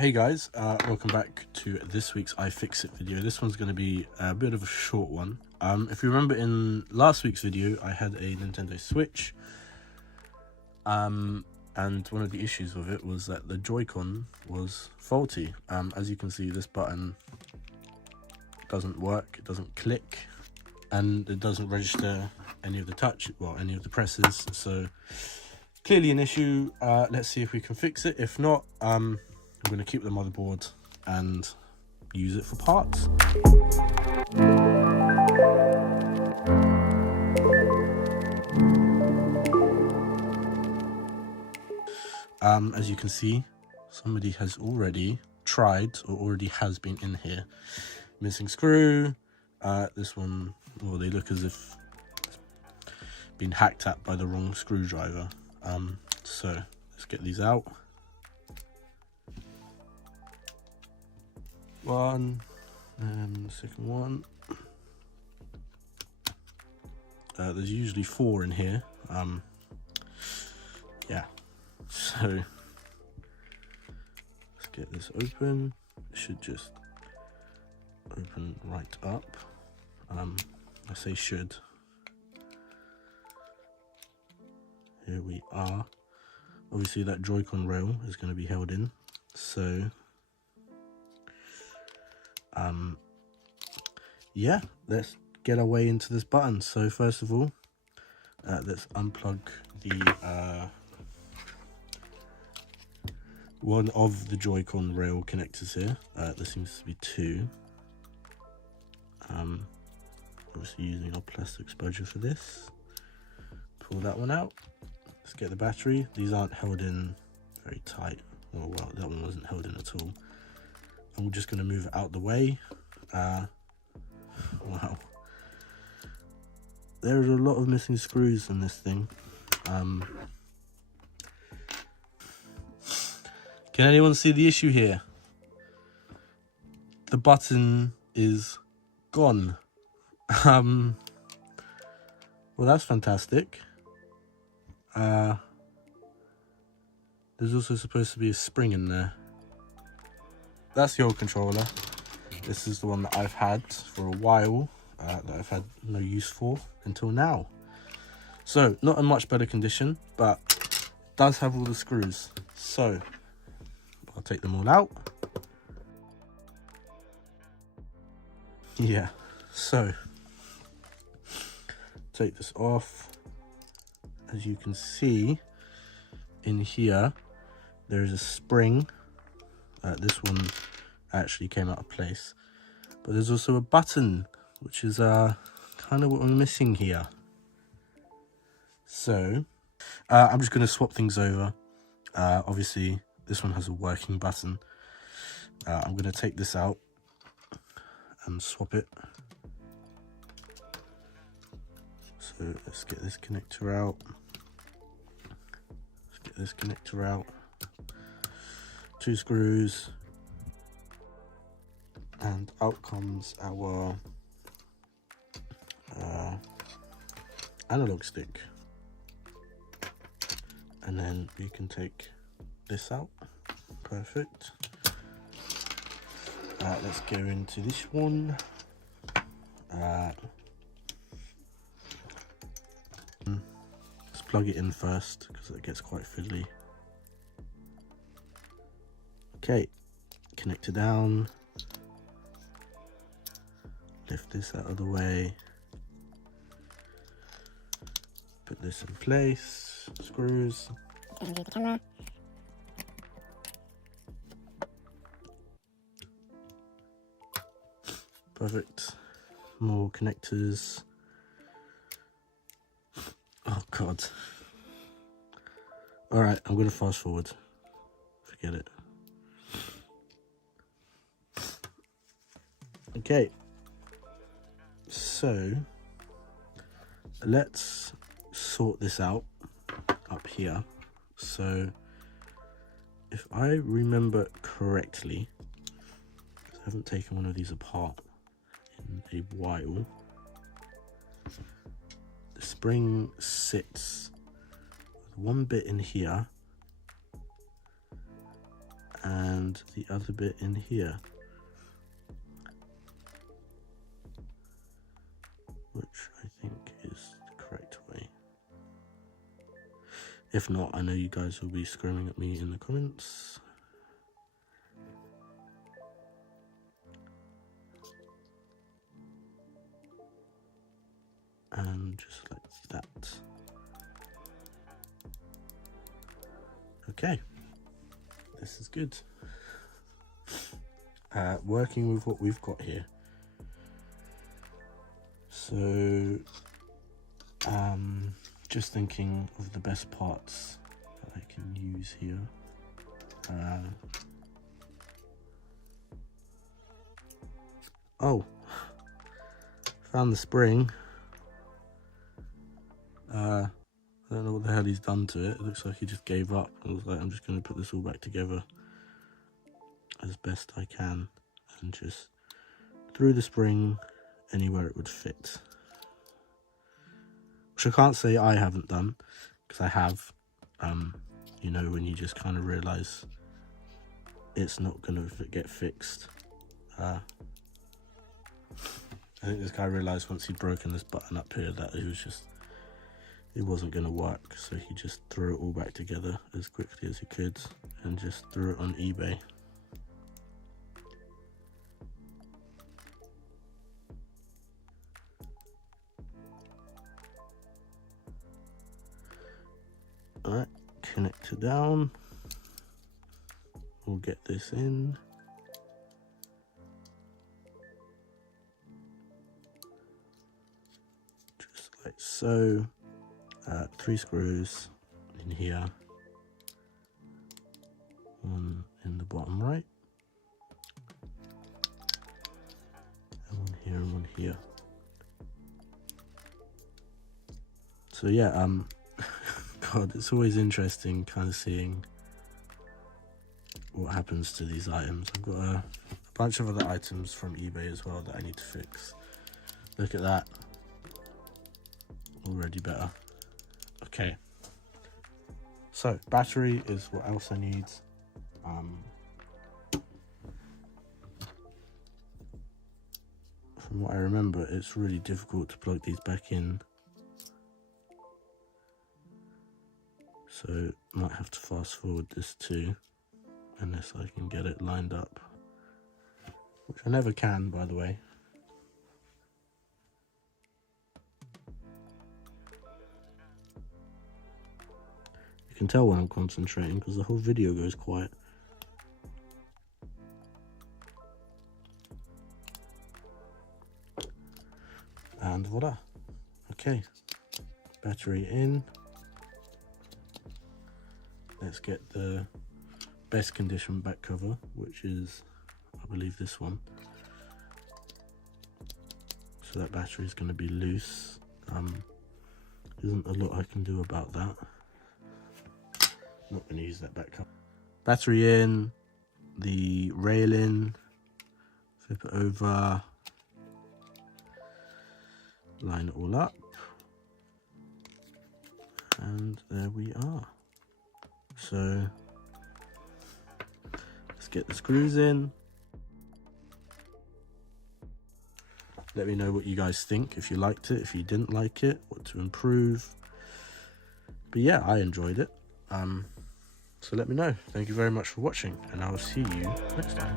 Hey guys, welcome back to this week's iFixit video. This one's going to be a bit of a short one. If you remember in last week's video, I had a Nintendo Switch. And one of the issues with it was that the Joy-Con was faulty. As you can see, this button doesn't work, it doesn't click, and it doesn't register any of the presses. So clearly an issue. Let's see if we can fix it. If not, I'm going to keep the motherboard and use it for parts. As you can see, somebody has already tried or already has been in here. Missing screw. This one, well, they look as if it's been hacked at by the wrong screwdriver. So let's get these out. One, and the second one. There's usually 4 in here. Yeah, so let's get this open. It should just open right up. I say should. Here we are. Obviously that Joy-Con rail is going to be held in, so yeah, let's get our way into this button. So first of all, let's unplug the one of the Joy-Con rail connectors here. There seems to be 2. Obviously using our plastic spudger for this. Pull that one out. Let's get the battery. These aren't held in very tight. Oh well, that one wasn't held in at all. And we're just going to move it out the way. Wow, there's a lot of missing screws in this thing. Can anyone see the issue here? The button is gone. Well, that's fantastic. There's also supposed to be a spring in there. That's the old controller. This is the one that I've had for a while, that I've had no use for until now. So, not in much better condition, but does have all the screws. So, I'll take them all out. Yeah, so, take this off. As you can see, in here, there is a spring. This one actually came out of place, but there's also a button, which is kind of what we're missing here. So I'm just going to swap things over. Obviously this one has a working button. I'm going to take this out and swap it. So let's get this connector out. Let's get this connector out. 2 screws. And out comes our analog stick. And then we can take this out. Perfect. Let's go into this one. Let's plug it in first because it gets quite fiddly. Okay, connect it down. Lift this out of the way. Put this in place. Screws. The camera. Perfect. More connectors. Oh god. Alright, I'm gonna fast forward. Forget it. Okay. So let's sort this out up here. So if I remember correctly, I haven't taken one of these apart in a while. The spring sits with one bit in here and the other bit in here, which I think is the correct way. If not, I know you guys will be screaming at me in the comments. And just like that. Okay, this is good. Working with what we've got here. So, just thinking of the best parts that I can use here. Oh, found the spring. I don't know what the hell he's done to it. It looks like he just gave up. I was like, I'm just going to put this all back together as best I can and just threw the spring anywhere it would fit. Which I can't say I haven't done, because I have. You know, when you just kind of realise it's not going to get fixed. I think this guy realised once he'd broken this button up here that it wasn't going to work, so he just threw it all back together as quickly as he could and just threw it on eBay. Alright, connect it down. We'll get this in. Just like so. 3 screws in here, one in the bottom right, and one here and one here. So yeah, God, it's always interesting kind of seeing what happens to these items. I've got a bunch of other items from eBay as well that I need to fix. Look at that, already better. Okay, so battery is what else I need. From what I remember, it's really difficult to plug these back in, so might have to fast forward this too, unless I can get it lined up, which I never can, by the way. You can tell when I'm concentrating because the whole video goes quiet. And voila. Okay, battery in. Let's get the best condition back cover, which is, I believe, this one. So that battery is going to be loose. Isn't a lot I can do about that. Not going to use that back cover. Battery in, the rail in, flip it over, line it all up, and there we are. So let's get the screws in. Let me know what you guys think, if you liked it, if you didn't like it, what to improve. But yeah, I enjoyed it. So let me know. Thank you very much for watching, and I will see you next time.